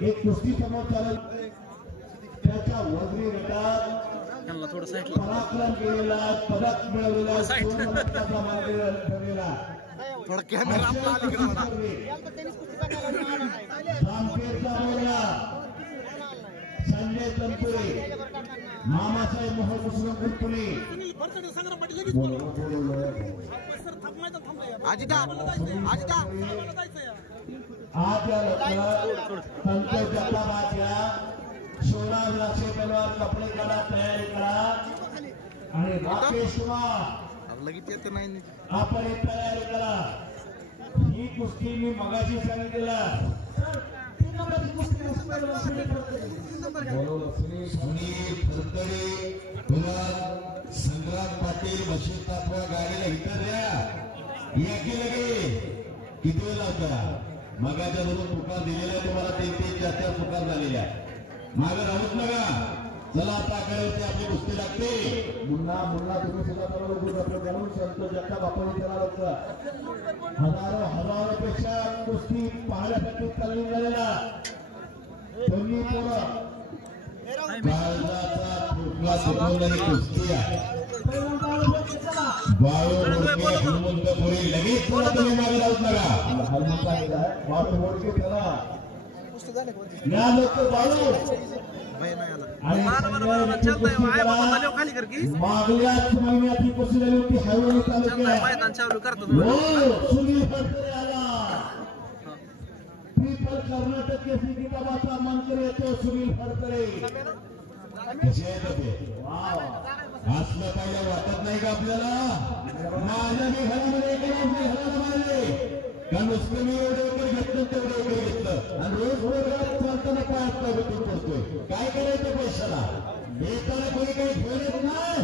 एक कुस्ती समोर चालत त्याच्या वजनी गटात पराक्रम केलेला पदक मिळवलेला संजय तनपुरे मामासाहेब मोहन मुस्लिम कुलपुरे आज संजय जगताबाच्या शिवराज राक्षे पलवार कपडे करा तयारी करा आणि राकेश कुमार आपण तयारी करा। ही कुस्ती मी मगाशी सांगितलेला संग्राम पाटील बशीर तापवा गाडीला इतर द्या किती वेळ लावता मगाच्या दोन पुकार दिलेल्या तुम्हाला 3-3 जास्त पुकार झालेल्या मागे राहूच नका। चला आता आकड्यावरती आपली कुस्ती लागते। मुन्ना तुम्ही सुद्धा जाणून सांगतो जगताप आपण त्याला हजारो पेक्षा कुस्ती पाहण्यासाठी चालली झालेला दोन्ही पोरं कुस्ती आहे हनुमंतपुरी लगेच तुम्ही मागे राहूच नका। मागल्याच महिन्यात ही कुस्ती झाली होती हळूहळू सुनील फडतरे आला ट्रिपल कर्नाटक केसरी किताबाचा मंत्र येतो सुनील फडतरे असलं पाहिजे वाटत नाही का आपल्याला माझ्या मी घरामध्ये कारण नुसतं मी एवढे वगैरे घेतलं तेवढे वगैरे घेतलं आणि रोज चालताना काय पडतोय काय करायचं पैशाला येताना कोणी काही घेऊन नाही